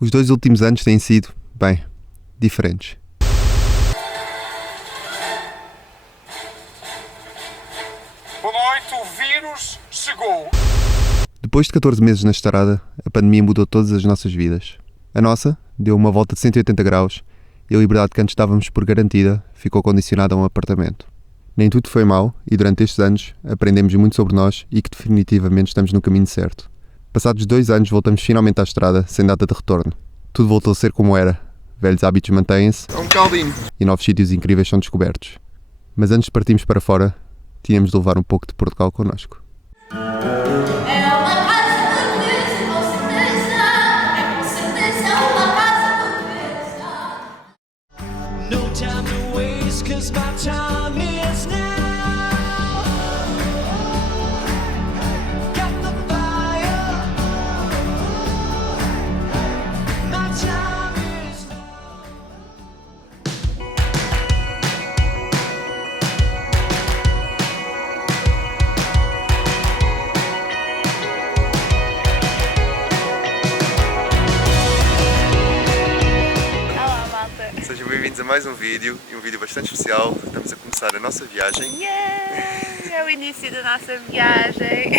Os 2 últimos anos têm sido, bem, diferentes. Boa noite, o vírus chegou. Depois de 14 meses na estrada, a pandemia mudou todas as nossas vidas. A nossa deu uma volta de 180 graus e a liberdade que antes dávamos por garantida ficou condicionada a um apartamento. Nem tudo foi mau e durante estes anos aprendemos muito sobre nós e que definitivamente estamos no caminho certo. Passados 2 anos voltamos finalmente à estrada sem data de retorno. Tudo voltou a ser como era. Velhos hábitos mantêm-se e novos sítios incríveis são descobertos. Mas antes de partirmos para fora, tínhamos de levar um pouco de Portugal connosco. Sejam bem-vindos a mais um vídeo, e um vídeo bastante especial. Estamos a começar a nossa viagem. É o início da nossa viagem.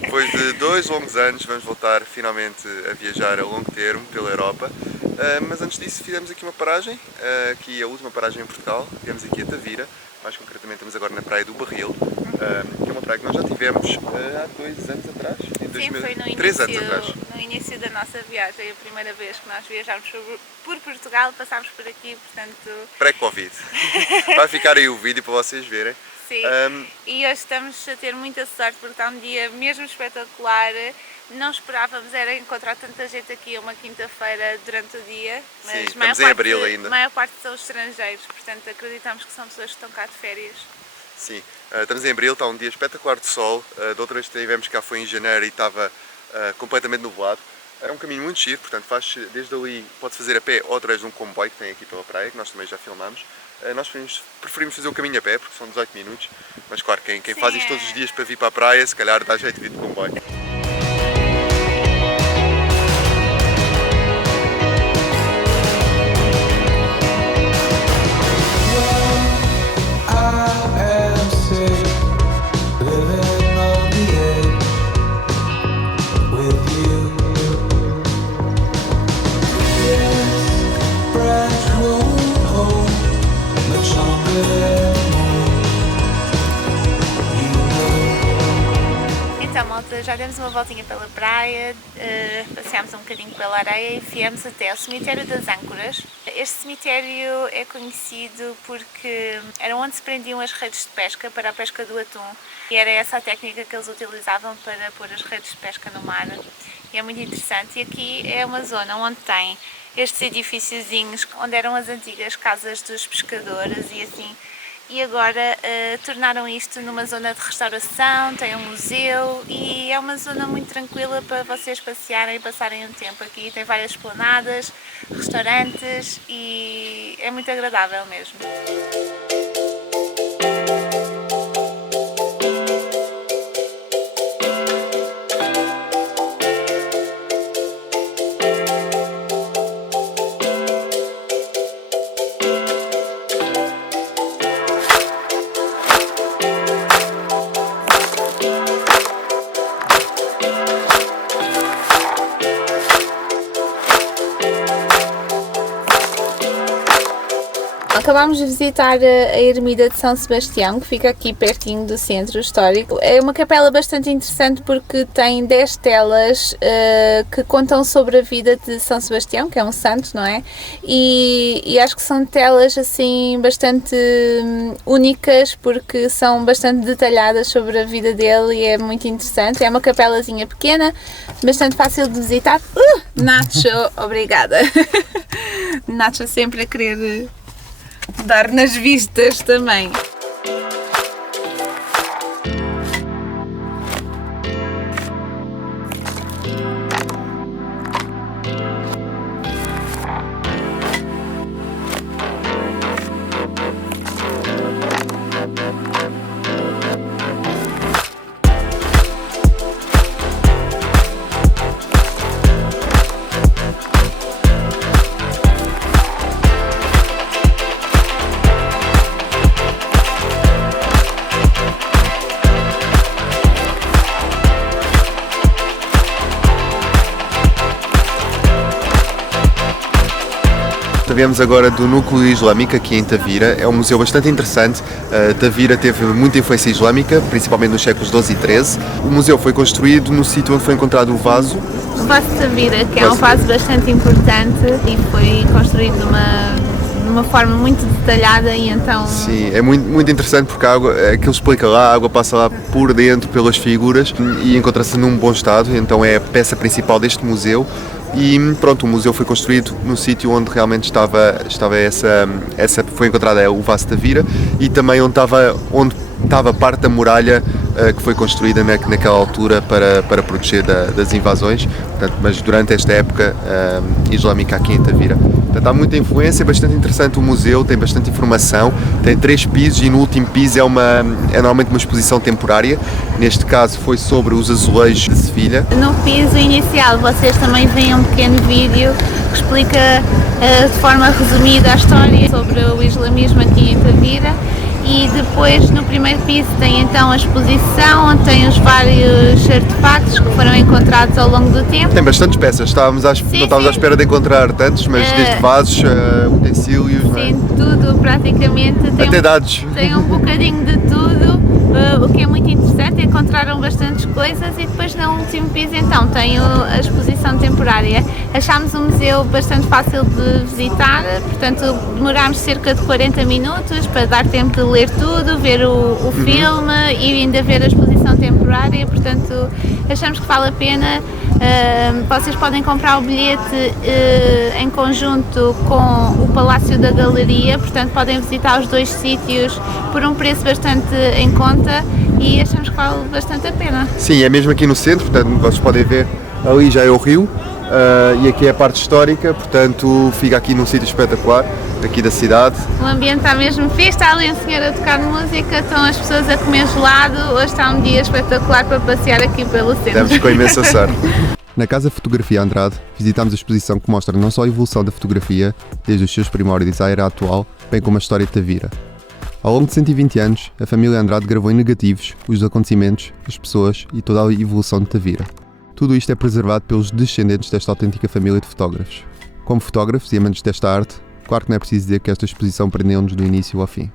Depois de 2 longos anos, vamos voltar finalmente a viajar a longo termo pela Europa. Mas antes disso, fizemos aqui uma paragem, aqui a última paragem em Portugal. Viemos aqui a Tavira, mais concretamente estamos agora na praia do Barril, que é uma praia que nós já tivemos há 2 anos atrás, em 3 anos atrás. No início da nossa viagem, a primeira vez que nós viajámos por Portugal, passámos por aqui, portanto... Pré-Covid. Vai ficar aí o vídeo para vocês verem. Sim, e hoje estamos a ter muita sorte porque está um dia mesmo espetacular. Não esperávamos era encontrar tanta gente aqui uma quinta-feira durante o dia, mas sim, estamos em abril ainda. A maior parte são estrangeiros, portanto acreditamos que são pessoas que estão cá de férias. Sim, estamos em abril, está um dia espetacular de sol. Da outra vez que estivemos cá foi em janeiro e estava completamente nublado. É um caminho muito giro, portanto faz desde ali, pode fazer a pé ou através de um comboio que tem aqui pela praia, que nós também já filmamos. Nós preferimos fazer o caminho a pé, porque são 18 minutos, mas claro, quem faz isto todos os dias para vir para a praia, se calhar dá jeito de vir de comboio. Então, malta, já demos uma voltinha pela praia, passeámos um bocadinho pela areia e viemos até ao cemitério das Âncoras. Este cemitério é conhecido porque era onde se prendiam as redes de pesca para a pesca do atum e era essa a técnica que eles utilizavam para pôr as redes de pesca no mar. E é muito interessante. E aqui é uma zona onde tem estes edifíciozinhos onde eram as antigas casas dos pescadores e assim. E agora tornaram isto numa zona de restauração, tem um museu e é uma zona muito tranquila para vocês passearem e passarem um tempo aqui. Tem várias esplanadas, restaurantes e é muito agradável mesmo. Acabámos de visitar a Ermida de São Sebastião, que fica aqui pertinho do centro histórico. É uma capela bastante interessante porque tem 10 telas que contam sobre a vida de São Sebastião, que é um santo, não é? E acho que são telas assim bastante únicas porque são bastante detalhadas sobre a vida dele e é muito interessante. É uma capelazinha pequena, bastante fácil de visitar. Nacho, obrigada! Nacho sempre a querer dar nas vistas também. Viemos agora do Núcleo Islâmico aqui em Tavira. É um museu bastante interessante. Tavira teve muita influência islâmica, principalmente nos séculos XII e XIII. O museu foi construído no sítio onde foi encontrado o vaso. O vaso de Tavira, que é um vaso bastante importante e foi construído de uma forma muito detalhada e então... Sim, é muito interessante porque a água, aquilo explica lá, a água passa lá por dentro pelas figuras e encontra-se num bom estado, então é a peça principal deste museu. E pronto, o museu foi construído no sítio onde realmente estava foi encontrada o vaso de Tavira e também onde estava parte da muralha que foi construída naquela altura para proteger das invasões, portanto, mas durante esta época islâmica aqui em Tavira. Portanto, há muita influência, é bastante interessante o museu, tem bastante informação, tem 3 pisos e no último piso é normalmente uma exposição temporária, neste caso foi sobre os azulejos de Sevilha. No piso inicial vocês também veem um pequeno vídeo que explica de forma resumida a história sobre o islamismo aqui em Tavira. E depois no primeiro piso tem então a exposição, onde tem os vários artefactos que foram encontrados ao longo do tempo. Tem bastantes peças, não estávamos à espera de encontrar tantos, mas desde vasos, utensílios, sim, tudo praticamente. Até dados. Tem um bocadinho de tudo, o que é muito interessante, encontraram bastantes coisas e depois no último piso então tem a exposição temporária. Achámos o museu bastante fácil de visitar, portanto demorámos cerca de 40 minutos para dar tempo de ler tudo, ver o filme e ainda ver a exposição temporária, portanto achamos que vale a pena. Vocês podem comprar o bilhete em conjunto com o Palácio da Galeria, portanto podem visitar os 2 sítios por um preço bastante em conta e achamos que vale bastante a pena. Sim, é mesmo aqui no centro, portanto vocês podem ver, ali já é o rio e aqui é a parte histórica, portanto fica aqui num sítio espetacular, aqui da cidade. O ambiente está mesmo fixe, está ali um senhor a tocar música, estão as pessoas a comer gelado, hoje está um dia espetacular para passear aqui pelo centro. Estamos com imensa sorte. Na Casa Fotografia Andrade, visitámos a exposição que mostra não só a evolução da fotografia, desde os seus primórdios à era atual, bem como a história de Tavira. Ao longo de 120 anos, a família Andrade gravou em negativos os acontecimentos, as pessoas e toda a evolução de Tavira. Tudo isto é preservado pelos descendentes desta autêntica família de fotógrafos. Como fotógrafos e amantes desta arte, claro que não é preciso dizer que esta exposição prendeu-nos do início ao fim.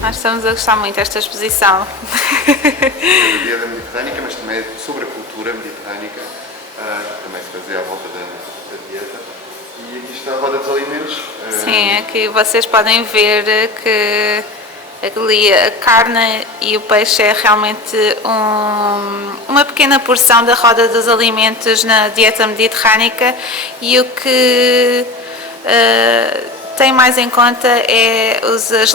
Nós estamos a gostar muito desta exposição. A dieta mediterrânica, mas também sobre a cultura mediterrânica, também se fazia à volta da dieta. E aqui está a roda dos alimentos. Sim, aqui vocês podem ver que ali a carne e o peixe é realmente uma pequena porção da roda dos alimentos na dieta mediterrânica e o que tem mais em conta é as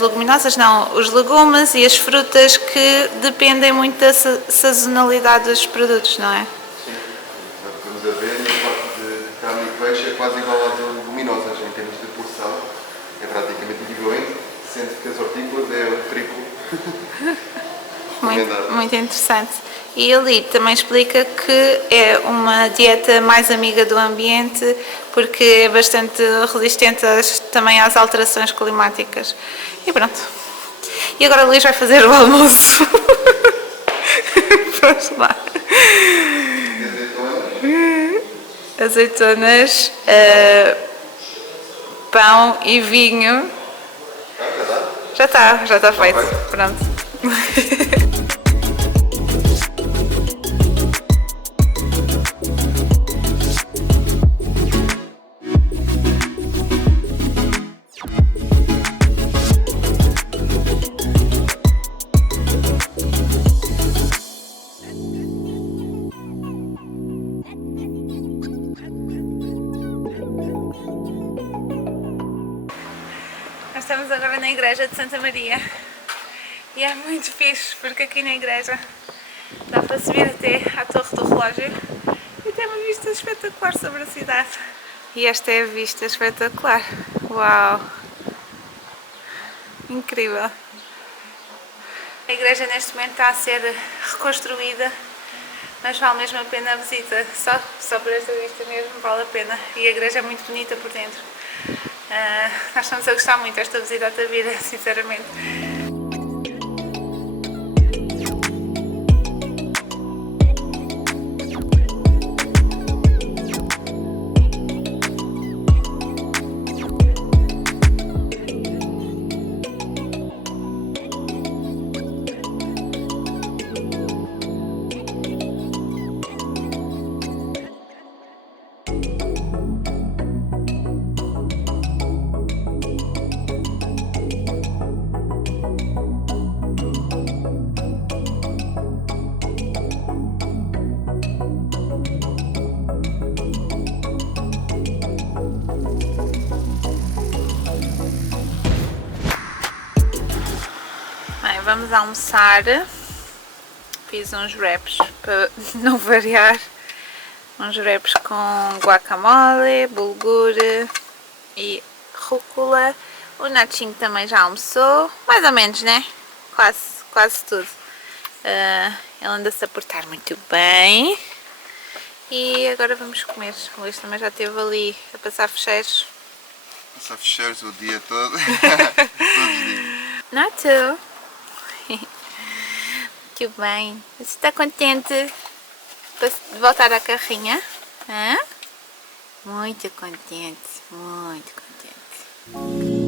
leguminosas, não, os legumes e as frutas que dependem muito da sazonalidade dos produtos, não é? Sim, vamos a ver, a parte de carne e peixe é quase igual às leguminosas em termos de porção, é praticamente equivalente, sendo que as hortícolas é o triplo. Muito interessante. E ali também explica que é uma dieta mais amiga do ambiente porque é bastante resistente também às alterações climáticas. E pronto. E agora o Luís vai fazer o almoço. Vamos lá. Azeitonas, pão e vinho. Já está feito. Pronto. Estamos agora na igreja de Santa Maria e é muito fixe porque aqui na igreja dá para subir até à Torre do Relógio e tem uma vista espetacular sobre a cidade. E esta é a vista espetacular. Uau! Incrível! A igreja neste momento está a ser reconstruída, mas vale mesmo a pena a visita. Só por esta vista mesmo vale a pena. E a igreja é muito bonita por dentro. Nós estamos a gostar muito desta visita à Tavira, sinceramente. Bem, vamos almoçar. Fiz uns wraps para não variar. Uns wraps com guacamole, bulgur e rúcula. O Natinho também já almoçou. Mais ou menos, né? Quase tudo. Ele anda-se a portar muito bem. E agora vamos comer. O Luís também já esteve ali a passar fecheiros. Passar fecheiros o dia todo. Todos os dias. Nato! Muito bem. Você está contente de voltar à carrinha? Hã? Muito contente, muito contente.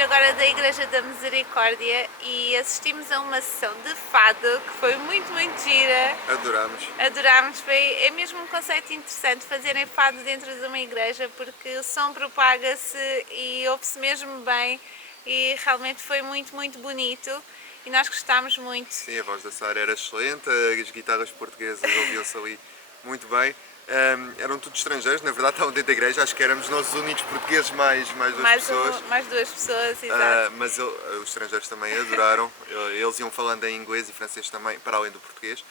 Agora da Igreja da Misericórdia e assistimos a uma sessão de fado que foi muito gira. Adorámos, é mesmo um conceito interessante fazerem fado dentro de uma igreja porque o som propaga-se e ouve-se mesmo bem e realmente foi muito bonito e nós gostámos muito. Sim, a voz da Sara era excelente, as guitarras portuguesas ouviam-se ali muito bem. Eram todos estrangeiros, na verdade estavam dentro da igreja, acho que éramos nós os únicos portugueses mais duas pessoas. Mais duas pessoas, exato. Mas os estrangeiros também adoraram, eles iam falando em inglês e francês também, para além do português.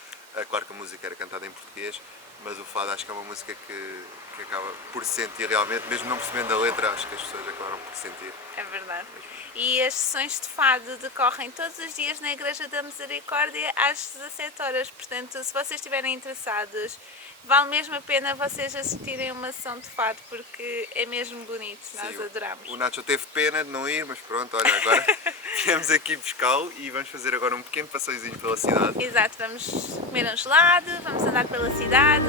Claro que a música era cantada em português mas o fado acho que é uma música que acaba por se sentir realmente, mesmo não percebendo a letra, acho que as pessoas acabaram por sentir. É verdade. E as sessões de fado decorrem todos os dias na Igreja da Misericórdia às 17 horas, portanto, se vocês estiverem interessados, vale mesmo a pena vocês assistirem a uma sessão de fado, porque é mesmo bonito, nós adoramos. O Nacho teve pena de não ir, mas pronto, olha, agora viemos aqui buscá-lo e vamos fazer agora um pequeno passeiozinho pela cidade. Exato, vamos comer um gelado, vamos andar pela cidade.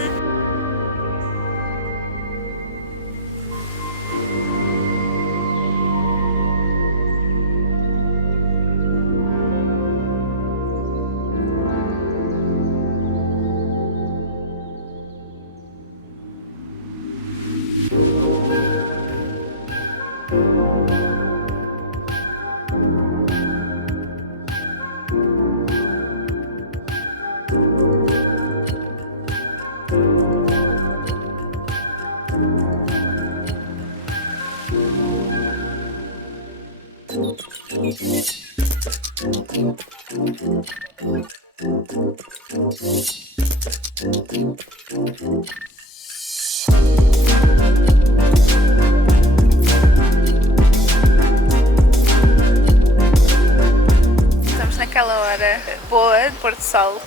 Estamos naquela hora boa de pôr do sol.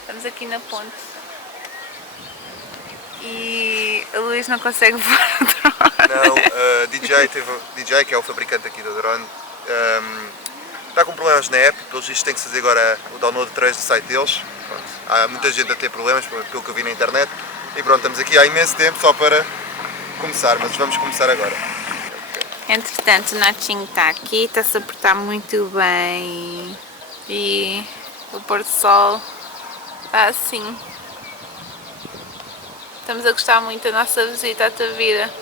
Estamos aqui na ponte. E o Luís não consegue voar o drone. Não, DJ, que é o fabricante aqui do drone, está com problemas na app, pelos vistos tem que fazer agora o download através do site deles. Pronto, há muita gente a ter problemas, pelo que eu vi na internet, e pronto, estamos aqui há imenso tempo só para começar, mas vamos começar agora. Entretanto, o Nachinho está aqui, está-se a portar muito bem e o pôr do sol está assim. Estamos a gostar muito da nossa visita à Tavira.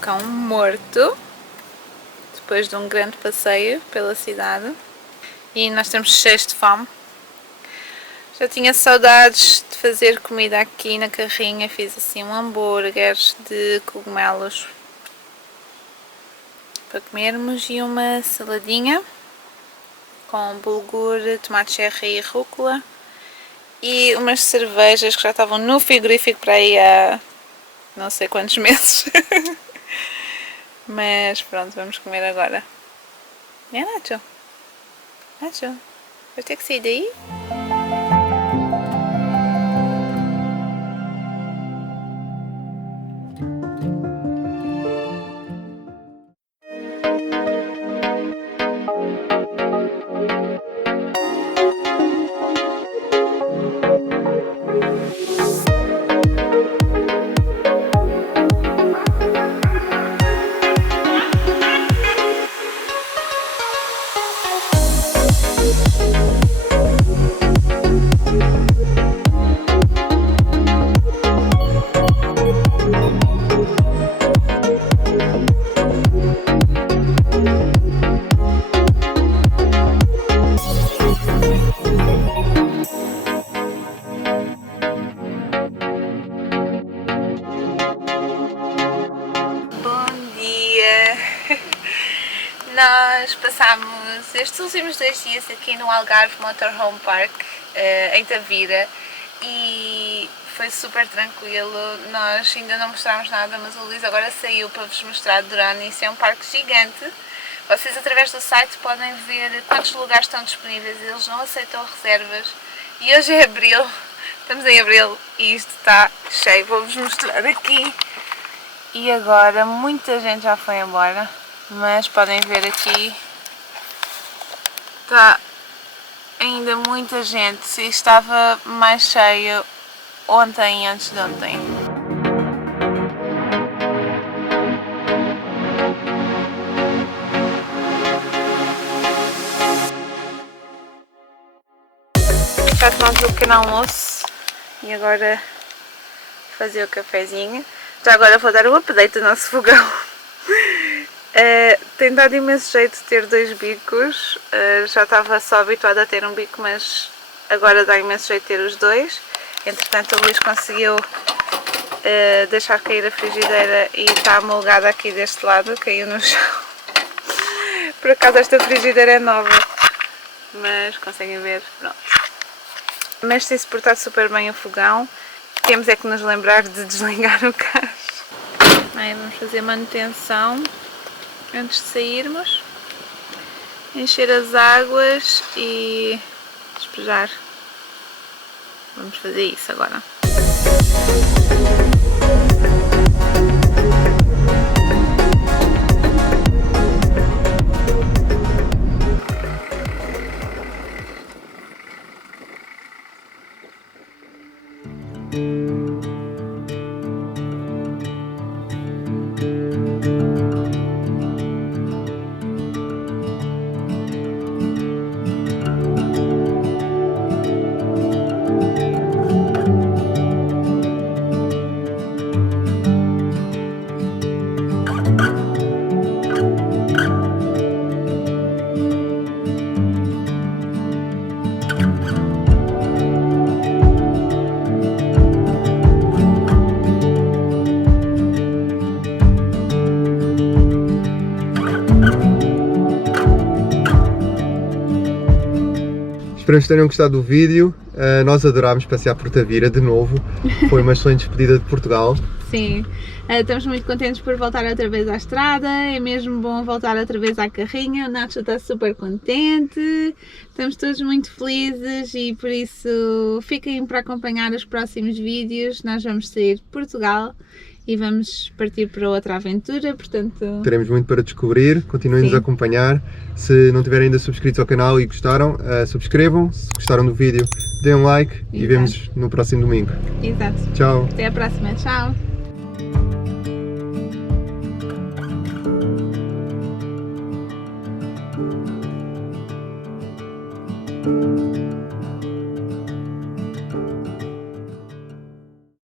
Cão morto depois de um grande passeio pela cidade e nós estamos cheios de fome. Já tinha saudades de fazer comida aqui na carrinha, fiz assim um hambúrguer de cogumelos para comermos e uma saladinha com bulgur, tomate cherry e rúcula e umas cervejas que já estavam no frigorífico para aí há não sei quantos meses. Mas pronto, vamos comer agora. É, Nacho? Nacho, vai ter que sair daí? Nós passámos estes últimos 2 dias aqui no Algarve Motorhome Park, em Tavira, e foi super tranquilo. Nós ainda não mostrámos nada, mas o Luís agora saiu para vos mostrar de drone. Isso é um parque gigante. Vocês através do site podem ver quantos lugares estão disponíveis, eles não aceitam reservas. E hoje é abril, estamos em abril e isto está cheio, vou-vos mostrar aqui. E agora muita gente já foi embora, mas podem ver aqui, está ainda muita gente, e estava mais cheio ontem e antes de ontem. Já tomamos o pequeno almoço e agora fazer o cafezinho. Já agora vou dar o update do nosso fogão. Tem dado imenso jeito de ter 2 bicos. Já estava só habituada a ter um bico, mas agora dá imenso jeito de ter os 2. Entretanto o Luís conseguiu deixar cair a frigideira e está amolgada aqui deste lado, caiu no chão. Por acaso esta frigideira é nova, mas conseguem ver, pronto. Mas tem-se portado super bem o fogão. Temos é que nos lembrar de desligar o gás. Vamos fazer manutenção antes de sairmos. Encher as águas e despejar. Vamos fazer isso agora. Esperamos que tenham gostado do vídeo. Nós adorámos passear por Tavira de novo. Foi uma excelente despedida de Portugal. Sim, estamos muito contentes por voltar outra vez à estrada. É mesmo bom voltar outra vez à carrinha. O Nacho está super contente. Estamos todos muito felizes e por isso fiquem para acompanhar os próximos vídeos. Nós vamos sair de Portugal e vamos partir para outra aventura, portanto... Teremos muito para descobrir, continuem-nos a acompanhar. Se não tiverem ainda subscritos ao canal e gostaram, subscrevam. Se gostaram do vídeo, deem um like. Exato. E vemos no próximo domingo. Exato. Tchau. Até a próxima. Tchau.